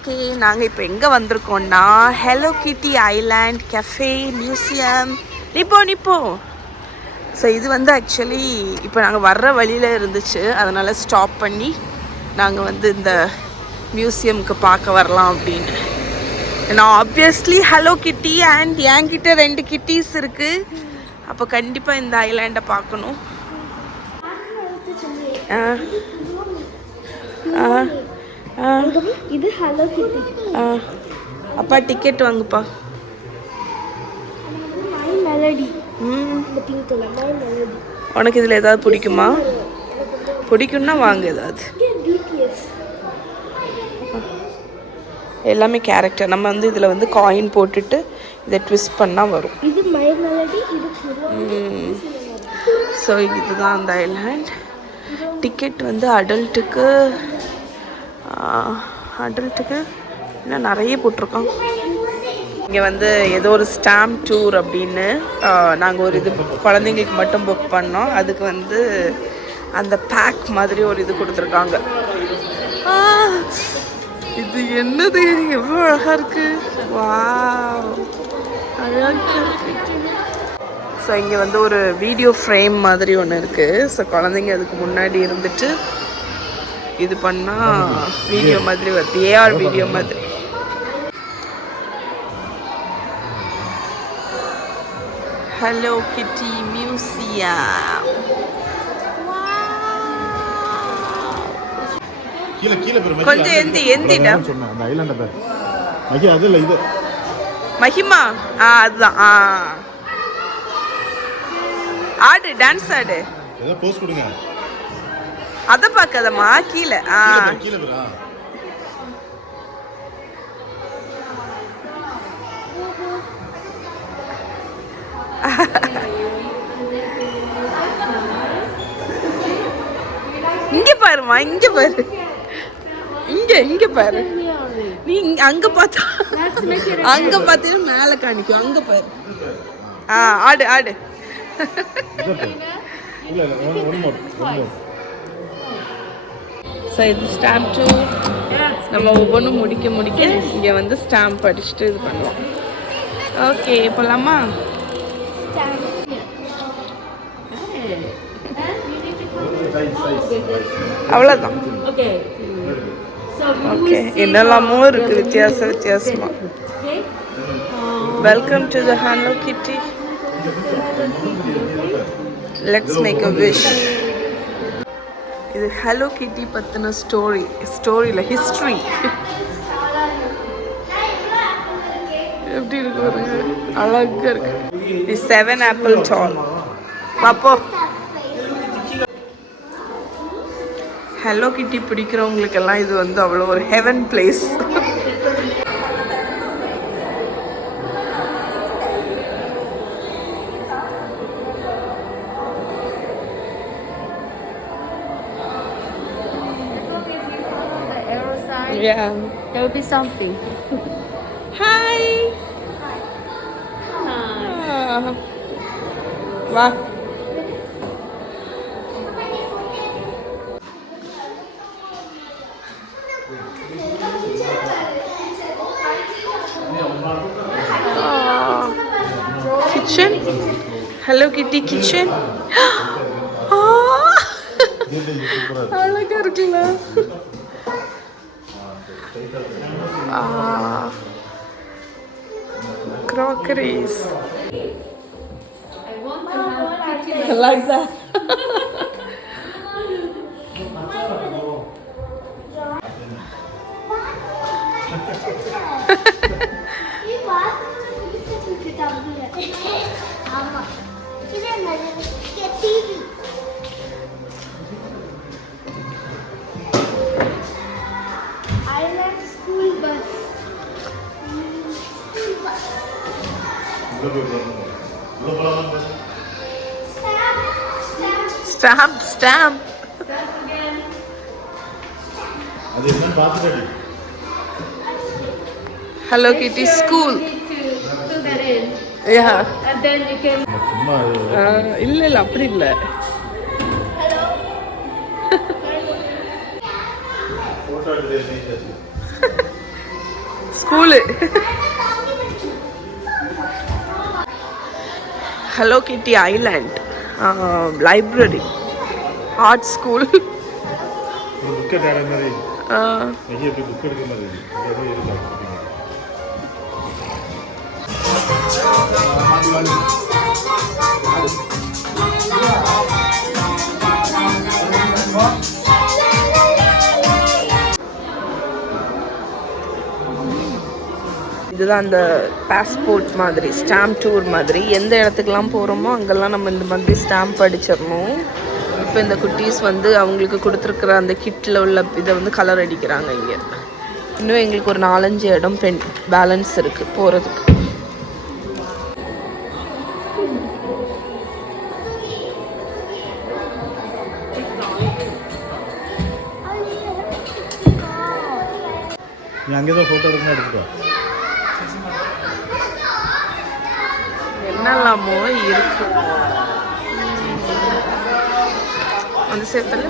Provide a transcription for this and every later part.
Okay, நாங்கள் இப்போ எங்கே வந்திருக்கோம்னா ஹலோ கிட்டி island cafe museum. Nippo. So இது வந்து ஆக்சுவலி இப்போ நாங்கள் வர்ற வழியில் இருந்துச்சு, அதனால் ஸ்டாப் பண்ணி நாங்கள் வந்து இந்த மியூசியமுக்கு பார்க்க வரலாம் அப்படின்னு. ஏன்னா ஆப்வியஸ்லி ஹலோ கிட்டி அண்ட் என்கிட்ட 2 கிட்டீஸ் இருக்குது. அப்போ கண்டிப்பாக இந்த ஐலாண்டை பார்க்கணும். இது ஹலோ கிட்டி. அப்பா டிக்கெட் வாங்குப்பா. My Melody. இந்த பிங்க் கலர் மை மெலடி. உனக்கு இதில் ஏதாவது பிடிக்குமா? பிடிக்கும்னா வாங்க. ஏதாவது எல்லாமே கேரக்டர். நம்ம வந்து இதில் வந்து காயின் போட்டுட்டு இதை ட்விஸ்ட் பண்ணால் வரும். இது மை மெலடி. இது ஸோ இதுதான் அந்த ஐலாண்ட். டிக்கெட் வந்து அடல்ட்டுக்கு இன்னும் நிறைய போட்டிருக்கோம். இங்கே வந்து ஏதோ ஒரு ஸ்டாம்ப் டூர் அப்படின்னு நாங்கள் ஒரு இது குழந்தைங்களுக்கு மட்டும் புக் பண்ணோம். அதுக்கு வந்து அந்த பேக் மாதிரி ஒரு இது கொடுத்துருக்காங்க. இது என்னது, எவ்வளோ அழகாக இருக்குது. வாவ், அழகாக இருக்கு. ஸோ இங்கே வந்து ஒரு வீடியோ ஃப்ரேம் மாதிரி ஒன்று இருக்குது. ஸோ குழந்தைங்க அதுக்கு முன்னாடி இருந்துட்டு இது பண்ணால் வீடியோ மாதிரி வருது, ஏஆர் வீடியோ மாதிரி. ஹலோ கிட்டி மியூசியம். கொஞ்சம் எந்திடா மஹிமா. அதுதான். ஆடு, டான்ஸ் ஆடு. அதை பார்க்காதம்மா, கீழே. இங்க பாருமா, இங்க பாரு, இங்க பாரு. நீ அங்க பார்த்தா அங்க பார்த்தீங்கன்னா மேல காணிக்கும். அங்க பாரு. ஆடு ஆடு. ஸோ இது ஸ்டாம்ப் டூ. நம்ம ஒவ்வொன்றும் முடிக்க இங்கே வந்து ஸ்டாம்ப் அடிச்சுட்டு இது பண்ணுவோம். ஓகே, போகலாமா? அவ்வளோதான். ஓகே, என்னெல்லாமோ இருக்குது வித்தியாசமா. Welcome to the hello kitty. Let's make a wish. இது ஹலோ கிட்டி பற்றின ஸ்டோரியில் ஹிஸ்ட்ரி. எப்படி இருக்கு பாருங்க, அழகாக இருக்கு. இது 7 ஆப்பிள் டால். பாப்போ, ஹலோ கிட்டி பிடிக்கிறவங்களுக்கெல்லாம் இது வந்து அவ்வளோ ஒரு heaven place. Yeah, there will be something. Hi. வா. Kitchen. Hello Kitty kitchen. அழகா இருக்குல்ல. Crockeries. I like that. Island school bus. Stamp. Hello Kitty school. Fill that in. Yeah. And then you can. இல்ல அப்படி இல்ல. Hello. School. Hello கிட்டி island, library, art school. இதுதான் அந்த passport மாதிரி, stamp tour மாதிரி. எந்த இடத்துக்குலாம் போகிறோமோ அங்கெல்லாம் நம்ம இந்த மாதிரி ஸ்டாம்ப் அடிச்சிடணும். இப்போ இந்த குட்டீஸ் வந்து அவங்களுக்கு கொடுத்துருக்குற அந்த கிட்டில் உள்ள இதை வந்து கலர் அடிக்கிறாங்க. இங்கே இன்னும் எங்களுக்கு ஒரு 4-5 இடம் பேலன்ஸ் இருக்குது போகிறதுக்கு. என்னெல்லாமோ இருக்கு அந்த சேர்த்தல.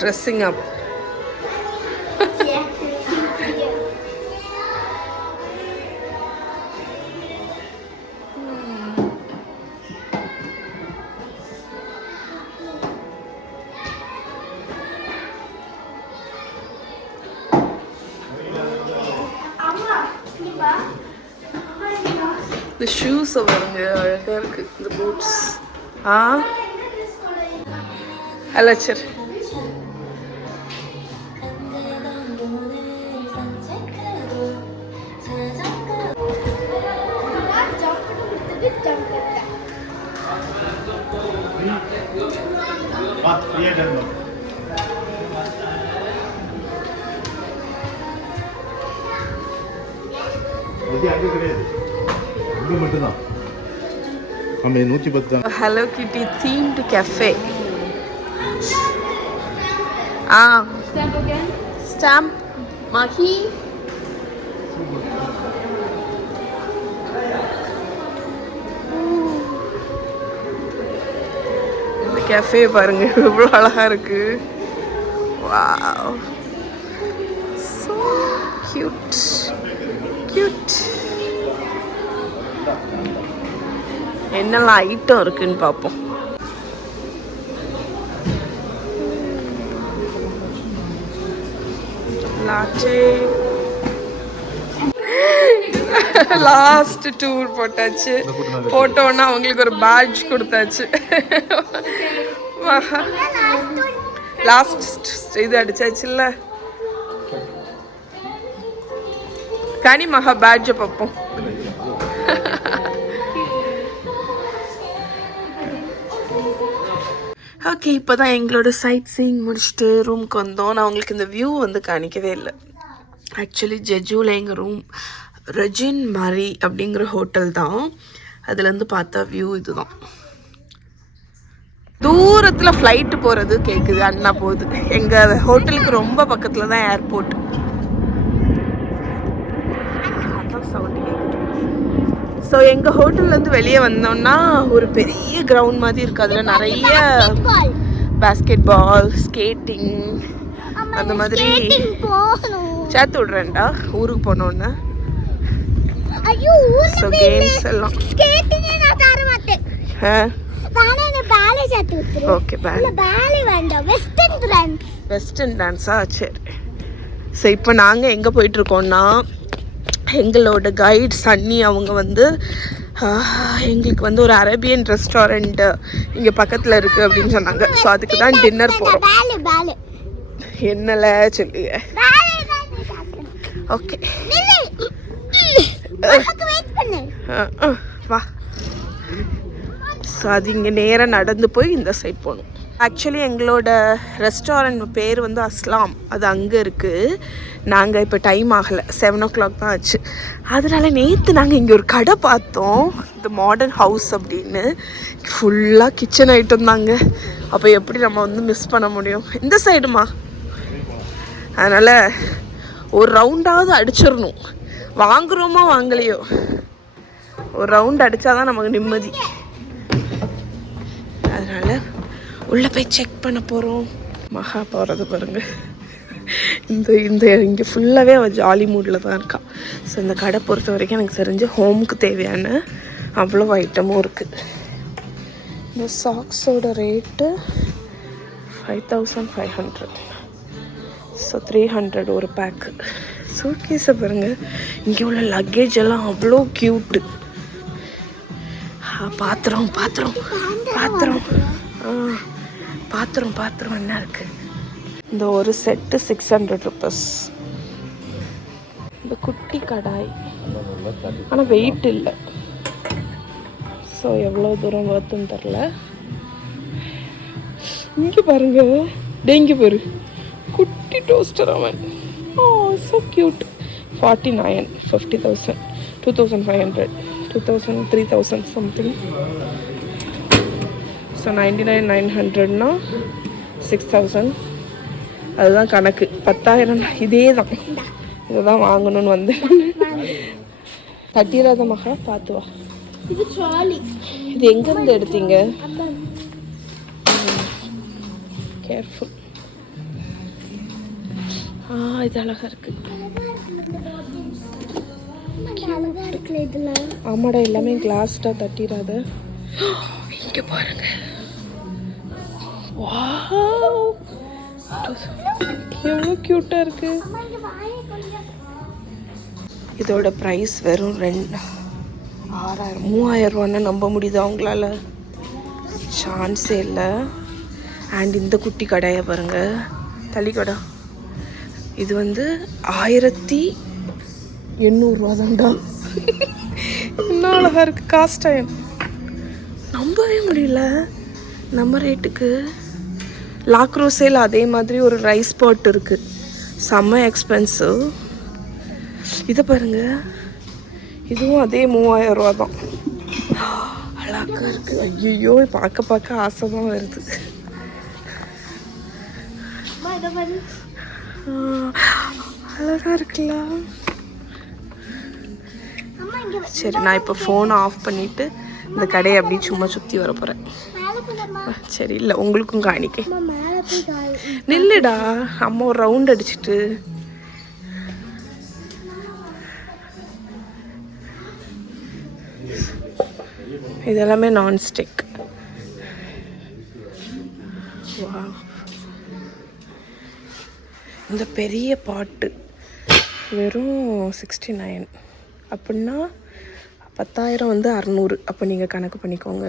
ட்ரெஸ்ஸிங் அப். இந்த ஷூஸ் பாருங்க, அழகா இருக்கு இந்த பூட்ஸ். ஹலோ சரி. ஹலோ கிட்டி தீம்டு கேஃபே. ஸ்டாம்ப் மஹி. இந்த கேஃபே பாருங்க எவ்வளோ அழகா இருக்கு. Wow, so cute, cute. என்னெல்லாம் ஐட்டம் இருக்குன்னு பார்ப்போம். லாஸ்ட் டூர் போட்டாச்சு. போட்டோன்னா அவங்களுக்கு ஒரு பேட்ஜ் கொடுத்தாச்சு. லாஸ்ட் இது அடிச்சாச்சுல்ல. கனி மகா பேட்ஜை பார்ப்போம். ஓகே, இப்போ தான் எங்களோட சைட் சீயிங் முடிச்சுட்டு ரூமுக்கு வந்தோம். நான் உங்களுக்கு இந்த வியூ வந்து காணிக்கவே இல்லை. ஆக்சுவலி ஜெஜூவில் எங்கள் ரூம் ரெஜின் மாரி அப்படிங்கிற ஹோட்டல் தான். அதுலேருந்து பார்த்தா வியூ இதுதான். தூரத்தில் ஃப்ளைட்டு போகிறது கேட்குது. அண்ணா போகுது. எங்கள் ஹோட்டலுக்கு ரொம்ப பக்கத்தில் தான் ஏர்போர்ட். சவுண்டு கேட்குது. ஸோ எங்கள் ஹோட்டல்லேருந்து வெளியே வந்தோம்னா ஒரு பெரிய கிரவுண்ட் மாதிரி இருக்குது. அதில் நிறைய பேஸ்கெட் பால், ஸ்கேட்டிங் அந்த மாதிரி சேர்த்து விட்றேன்டா ஊருக்கு போனோன்னு. ஸோ கேம்ஸ் எல்லாம் ஓகே. வெஸ்டர்ன் டான்ஸா? சரி. ஸோ இப்போ நாங்கள் எங்கே போயிட்டுருக்கோன்னா, எங்களோட கைட் சன்னி அவங்க வந்து எங்களுக்கு வந்து ஒரு அரேபியன் ரெஸ்டாரண்ட் இங்கே பக்கத்தில் இருக்குது அப்படின்னு சொன்னாங்க. ஸோ அதுக்கு தான் டின்னர் போகிறோம். என்னல சொல்லுங்க. ஓகே வா. ஸோ அது இங்கே நேராக நடந்து போய் இந்த சைட் போகணும். ஆக்சுவலி எங்களோட ரெஸ்டாரண்ட் பேர் வந்து அஸ்லாம். அது அங்கே இருக்குது. நாங்கள் இப்போ டைம் ஆகலை, 7 o'clock தான் ஆச்சு. அதனால் நேற்று நாங்கள் இங்கே ஒரு கடை பார்த்தோம், இந்த மாடர்ன் ஹவுஸ் அப்படின்னு. ஃபுல்லாக கிச்சன் ஐட்டம் தாங்க. அப்போ எப்படி நம்ம வந்து மிஸ் பண்ண முடியும்? இந்த சைடுமா. அதனால் ஒரு ரவுண்டாவது அடிச்சிடணும். வாங்குகிறோமோ வாங்கலையோ ஒரு ரவுண்ட் அடித்தா தான் நமக்கு நிம்மதி. அதனால் உள்ளே போய் செக் பண்ண போகிறோம். மகா போகிறது பாருங்க. இங்கே ஃபுல்லாகவே அவள் ஜாலி மூடில் தான் இருக்கா. ஸோ இந்த கடை பொறுத்த வரைக்கும் எனக்கு தெரிஞ்சு ஹோமுக்கு தேவையான அவ்வளோ ஐட்டமும் இருக்குது. இந்த சாக்ஸோட ரேட்டு 5500. ஸோ 300 ஒரு பேக்கு. சூட்கேஸை பாருங்கள். இங்கே உள்ள லக்கேஜ் எல்லாம் அவ்வளோ க்யூட்டு. பாத்திரம் பாத்திரம் பாத்திரம் பாத்திரம் பாத்திரம் என்ன இருக்குது. இந்த ஒரு செட்டு 600 ருபீஸ். இந்த குட்டி கடாய் ஆனால் வெயிட் இல்லை. ஸோ எவ்வளோ தூரம் வருதுன்னு தெரில. இங்கே பாருங்க, டெங்கி பாரு, குட்டி டோஸ்டர் அவன். ஓ ஸோ க்யூட். 49, 50,000, 2500, 2000, 3000 சம்திங். ஸோ 99,900னா 6000. அதுதான் கணக்கு. 10,000 இதே தான். இதை தான் வாங்கணும்னு வந்து கட்டிராத மகா, பார்த்து வா. இது ட்ராலி. இது எங்கேருந்து எடுத்தீங்க? கேர்ஃபுல். இது அழகா இருக்கு. ஆமாடா, எல்லாமே கிளாஸ்டா, தட்டிராத. இங்க பாருங்க. வாவ், எவ்வளோ க்யூட்டா இருக்கு. இதோட ப்ரைஸ் வெறும் 6,000, 3,000 ரூபான்னு நம்ப முடியுது அவங்களால? சான்ஸே இல்லை. அண்ட் இந்த குட்டி கடையை பாருங்க, தள்ளிக்கடா. இது வந்து 1,800 ரூபா தான்டா. என்ன அழகா இருக்கு. காஸ்ட் டைம் நம்பவே முடியல நம்ம ரேட்டுக்கு. லாக்ரோசேல் அதே மாதிரி ஒரு ரைஸ் பாட் இருக்கு, செம்ம எக்ஸ்பென்சிவ். இதை பாருங்க, இதுவும் அதே 3,000 ரூபா தான். அழகா இருக்கு. ஐயோ, பார்க்க பார்க்க ஆசை தான் வருது. அழகா இருக்குல்ல. சரி, நான் இப்போ ஃபோனை ஆஃப் பண்ணிட்டு இந்த கடையை அப்படியே சும்மா சுற்றி வர போகிறேன். சரி, இல்லை உங்களுக்கும் காணிக்க. நில்லுடா, அம்மா ஒரு ரவுண்ட் அடிச்சுட்டு. இதெல்லாமே நான்ஸ்டிக். வா, இந்த பெரிய பாட்டு வெறும் 69. அப்படின்னா 10,000 வந்து 600. அப்போ நீங்கள் கணக்கு பண்ணிக்கோங்க.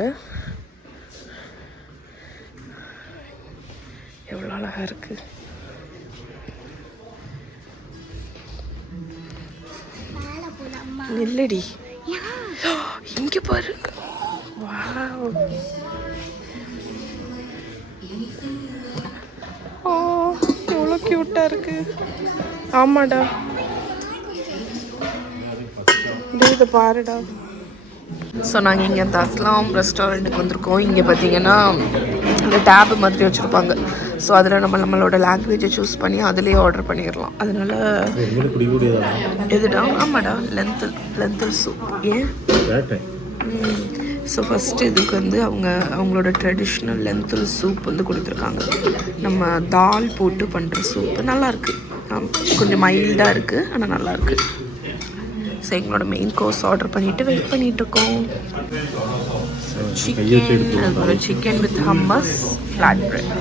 எவ்வளோ அழகாக இருக்கு. நில்லடி, இங்கே பாருங்க. வாவ், எவ்வளோ க்யூட்டாக இருக்கு. ஆமாடா, இதை பாருடா. ஸோ நாங்கள் இங்கே இந்த அஸ்லாம் ரெஸ்டாரண்ட்டுக்கு வந்திருக்கோம். இங்கே பார்த்தீங்கன்னா இந்த டேபு மாதிரி வச்சுருப்பாங்க. ஸோ அதில் நம்மளோட லாங்குவேஜை சூஸ் பண்ணி அதிலே ஆர்டர் பண்ணிடலாம். அதனால எதுடா? ஆமாடா, லென்தில் சூப். ஏன்? ஸோ ஃபஸ்ட்டு இதுக்கு வந்து அவங்களோட ட்ரெடிஷ்னல் லென்தில் சூப் வந்து கொடுத்துருக்காங்க. நம்ம தால் போட்டு பண்ணுற சூப்பு நல்லாயிருக்கு. கொஞ்சம் மைல்டாக இருக்குது, ஆனால் நல்லாயிருக்கு. ஸோ எங்களோட மெயின் கோர்ஸ் ஆர்டர் பண்ணிவிட்டு வெயிட் பண்ணிகிட்ருக்கோம். So chicken with hummus, flat bread.